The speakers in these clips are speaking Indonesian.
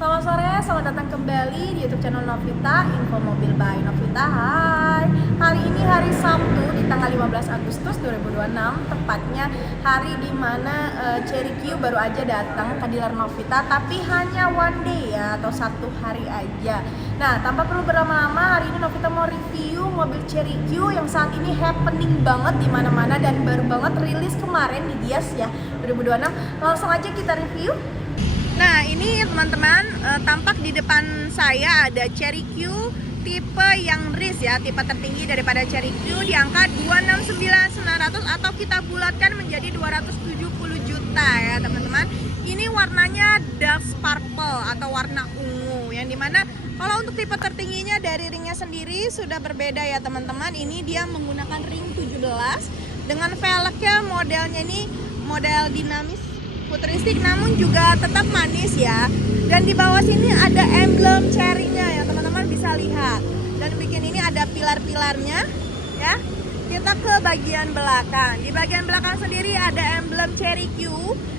Selamat sore, selamat datang kembali di YouTube channel Novita, Info Mobil by Novita. Hai, hari ini hari Sabtu di tanggal 15 Agustus 2026, tepatnya hari dimana Cherry Q baru aja datang ke dealer Novita, tapi hanya one day ya, atau satu hari aja. Nah, tanpa perlu berlama-lama, hari ini Novita mau review mobil Cherry Q yang saat ini happening banget di mana-mana dan baru banget rilis kemarin di Gias ya 2026. Langsung aja kita review. Nah, ini teman-teman, tampak di depan saya ada Cherry Q tipe yang RIS ya, tipe tertinggi daripada Cherry Q di angka 269.900 atau kita bulatkan menjadi 270 juta ya teman-teman. Ini warnanya dark purple atau warna ungu, yang dimana kalau untuk tipe tertingginya dari ringnya sendiri sudah berbeda ya teman-teman. Ini dia menggunakan ring 17 dengan velgnya, modelnya ini model dinamis futuristik namun juga tetap manis ya. Dan di bawah sini ada emblem cherry-nya ya teman-teman, bisa lihat. Dan bikin ini ada pilar-pilarnya ya. Kita ke bagian belakang. Di bagian belakang sendiri ada emblem Cherry Q.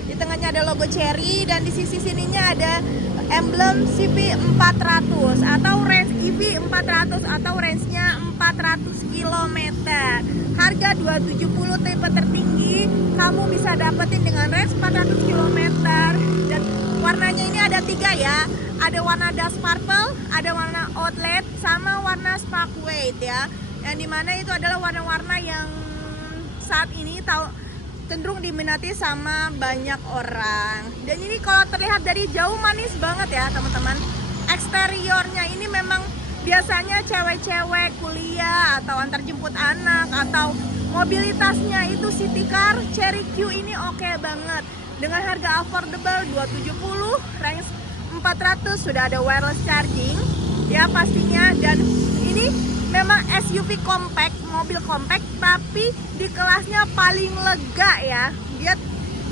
Di tengahnya ada logo Cherry dan di sisi sininya ada emblem CV 400 atau range EV 400 atau range-nya 400 km. Harga 270 tipe tertinggi kamu bisa dapetin dengan range 400 km. Dan warnanya ini ada 3 ya. Ada warna dust purple, ada warna outlet, sama warna spark white ya. Yang dimana itu adalah warna-warna yang saat ini cenderung diminati sama banyak orang. Dan ini kalau terlihat dari jauh manis banget ya teman-teman. Eksteriornya ini memang biasanya cewek-cewek kuliah atau antar jemput anak atau mobilitasnya itu city car, Cherry Q ini oke banget. Dengan harga affordable 270, range 400, sudah ada wireless charging ya pastinya. Dan ini memang SUV compact, mobil compact, tapi di kelasnya paling lega ya. Dia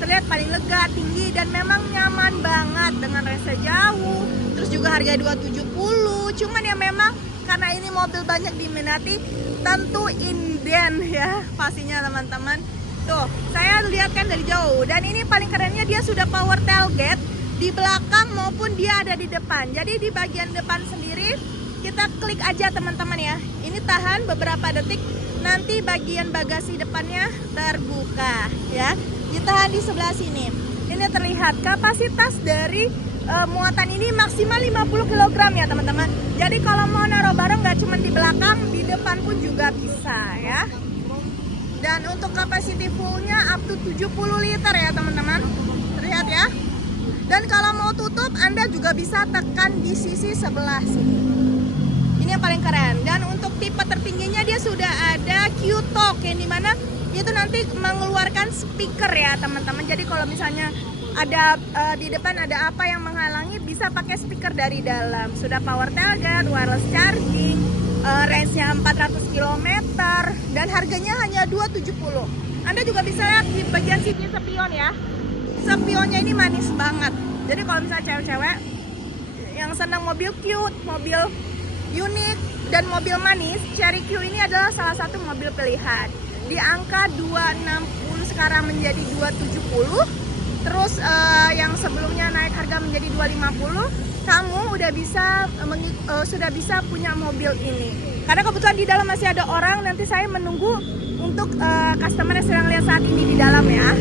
terlihat paling lega, tinggi, dan memang nyaman banget dengan range jauh. Terus juga harga 270. Cuman ya memang karena ini mobil banyak diminati, tentu inden ya pastinya teman-teman. Tuh, saya lihat kan dari jauh. Dan ini paling kerennya dia sudah power tailgate di belakang maupun dia ada di depan. Jadi di bagian depan sendiri kita klik aja teman-teman ya. Ini tahan beberapa detik, nanti bagian bagasi depannya terbuka ya. Ditahan di sebelah sini. Ini terlihat kapasitas dari muatan ini maksimal 50 kg ya teman-teman. Jadi kalau mau naruh barang nggak cuma di belakang, di depan pun juga bisa ya. Dan untuk capacity fullnya up to 70 liter ya teman-teman. Terlihat ya. Dan kalau mau tutup Anda juga bisa tekan di sisi sebelah sini. Ini yang paling keren. Dan untuk tipe tertingginya dia sudah ada Q-Talk, yang dimana itu nanti mengeluarkan speaker ya teman-teman. Jadi kalau misalnya ada di depan ada apa yang menghalangi, bisa pakai speaker dari dalam. Sudah power tailgate, wireless charging, range-nya 400 km dan harganya hanya 270. Anda juga bisa lihat di bagian sini spion ya. Spionnya ini manis banget. Jadi kalau misalnya cewek-cewek yang senang mobil cute, mobil unik, dan mobil manis, Cherry Q ini adalah salah satu mobil pilihan. Di angka 260 sekarang menjadi 270. Terus yang sebelumnya naik harga menjadi 250, kamu sudah bisa punya mobil ini. Karena kebetulan di dalam masih ada orang, nanti saya menunggu untuk customer yang sedang lihat saat ini di dalam ya.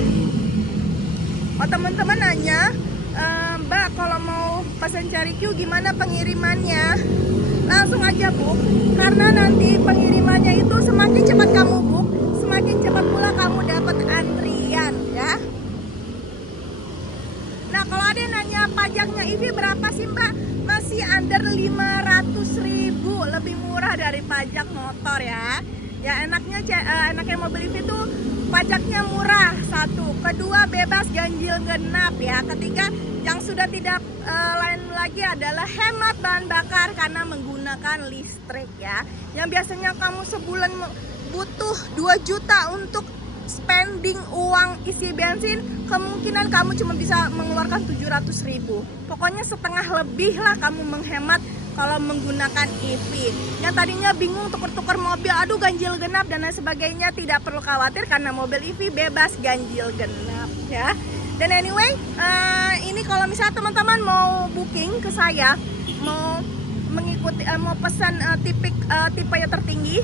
Oh, teman-teman nanya, Mbak kalau mau pesan Cherry Q gimana pengirimannya? Langsung aja book, karena nanti pengirimannya itu semakin cepat kamu book, semakin cepat pula kamu dapat antrian ya. Nah, kalau ada yang nanya pajaknya EV berapa sih Mbak? Masih under 500.000, lebih murah dari pajak motor ya. Ya enaknya mobil EV itu pajaknya murah, satu. Kedua, bebas ganjil genap ya. Ketiga, yang sudah tidak lain lagi adalah hemat bahan bakar karena menggunakan listrik ya. Yang biasanya kamu sebulan butuh 2 juta untuk spending uang isi bensin, kemungkinan kamu cuma bisa mengeluarkan 700.000. Pokoknya setengah lebih lah kamu menghemat kalau menggunakan EV. Yang tadinya bingung tuker-tuker mobil, aduh ganjil genap dan lain sebagainya, tidak perlu khawatir karena mobil EV bebas ganjil genap ya. Dan anyway, ini kalau misalnya teman-teman mau booking ke saya saya mau mengikuti mau pesan tipe yang tertinggi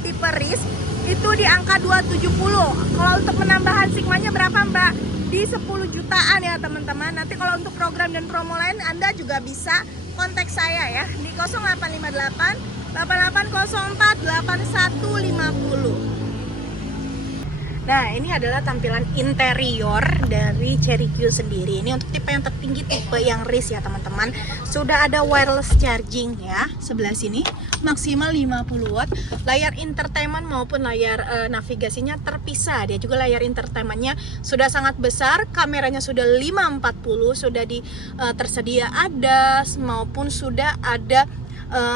tipe RIS itu di angka 270. Kalau untuk penambahan Sigmanya berapa Mbak? Di 10 jutaan ya teman-teman. Nanti kalau untuk program dan promo lain Anda juga bisa kontak saya ya di 0858 8804 8150. Nah, ini adalah tampilan interior dari Cherry Q sendiri. Ini untuk tipe yang tertinggi, tipe yang RIS ya teman-teman. Sudah ada wireless charging ya, sebelah sini maksimal 50 watt. Layar entertainment maupun layar navigasinya terpisah. Dia juga layar entertainmentnya sudah sangat besar, kameranya sudah 540, sudah tersedia ADAS maupun sudah ada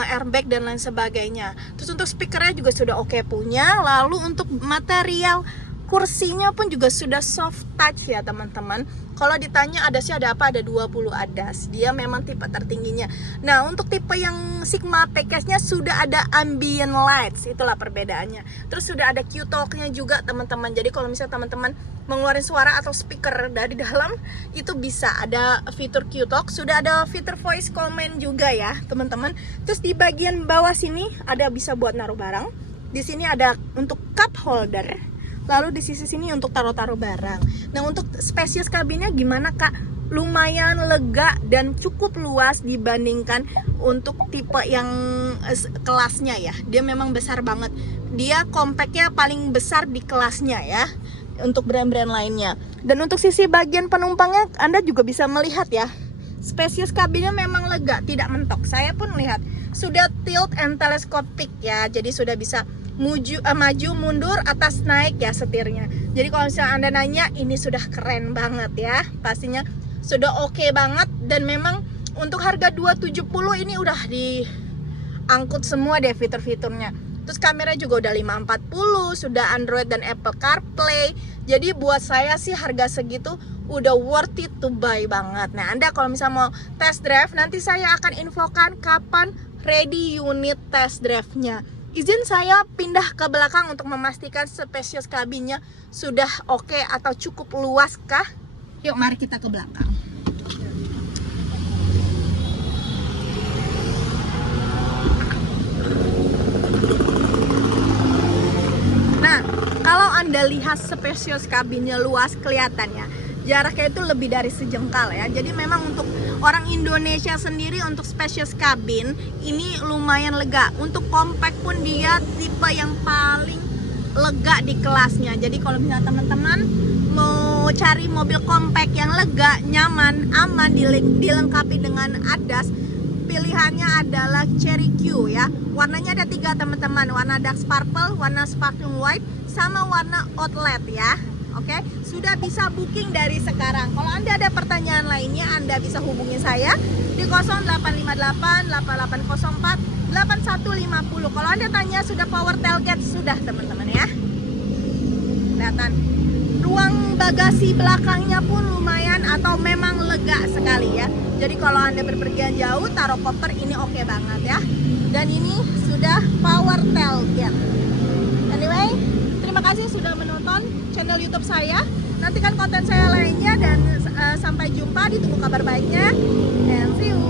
airbag dan lain sebagainya. Terus untuk speakernya juga sudah oke punya. Lalu untuk material kursinya pun juga sudah soft touch ya teman-teman. Kalau ditanya ADAS-nya ada apa? Ada 20 ADAS. Dia memang tipe tertingginya. Nah, untuk tipe yang Sigma package-nya sudah ada ambient lights. Itulah perbedaannya. Terus sudah ada Q-Talk-nya juga teman-teman. Jadi kalau misalnya teman-teman mengeluarkan suara atau speaker dari dalam, itu bisa ada fitur Q-Talk. Sudah ada fitur voice comment juga ya teman-teman. Terus di bagian bawah sini ada bisa buat naruh barang. Di sini ada untuk cup holder. Lalu di sisi sini untuk taruh-taruh barang. Nah, untuk spacious kabinnya gimana Kak? Lumayan lega dan cukup luas dibandingkan untuk tipe yang kelasnya ya. Dia memang besar banget. Dia compactnya paling besar di kelasnya ya, untuk brand-brand lainnya. Dan untuk sisi bagian penumpangnya Anda juga bisa melihat ya. Spacious kabinnya memang lega, tidak mentok. Saya pun melihat sudah tilt and telescopic ya. Jadi sudah bisa maju mundur atas naik ya setirnya. Jadi kalau misalnya Anda nanya, ini sudah keren banget ya, pastinya sudah oke banget. Dan memang untuk harga 270 ini udah diangkut semua deh fitur-fiturnya. Terus kamera juga udah 540, sudah Android dan Apple CarPlay. Jadi buat saya sih harga segitu udah worth it to buy banget. Nah, Anda kalau misalnya mau test drive, nanti saya akan infokan kapan ready unit test drive-nya. Izin saya pindah ke belakang untuk memastikan spacious kabinnya sudah oke atau cukup luas kah? Yuk mari kita ke belakang. Nah, kalau Anda lihat spacious kabinnya luas kelihatannya, jaraknya itu lebih dari sejengkal ya. Jadi memang untuk orang Indonesia sendiri untuk spacious kabin ini lumayan lega. Untuk compact pun dia tipe yang paling lega di kelasnya. Jadi kalau misalnya teman-teman mau cari mobil compact yang lega, nyaman, aman, dilengkapi dengan ADAS, pilihannya adalah Cherry Q ya. Warnanya ada 3 teman-teman, warna dark purple, warna sparkling white, sama warna outlet ya. Oke, sudah bisa booking dari sekarang. Kalau Anda ada pertanyaan lainnya, Anda bisa hubungi saya di 0858 8804 8150. Kalau Anda tanya sudah power tailgate, sudah teman-teman ya. Kelihatan ruang bagasi belakangnya pun lumayan atau memang lega sekali ya. Jadi kalau Anda berpergian jauh, taruh koper ini oke banget ya. Dan ini sudah power tailgate. Anyway, terima kasih sudah menonton channel YouTube saya. Nantikan konten saya lainnya dan sampai jumpa, ditunggu kabar baiknya. And see you.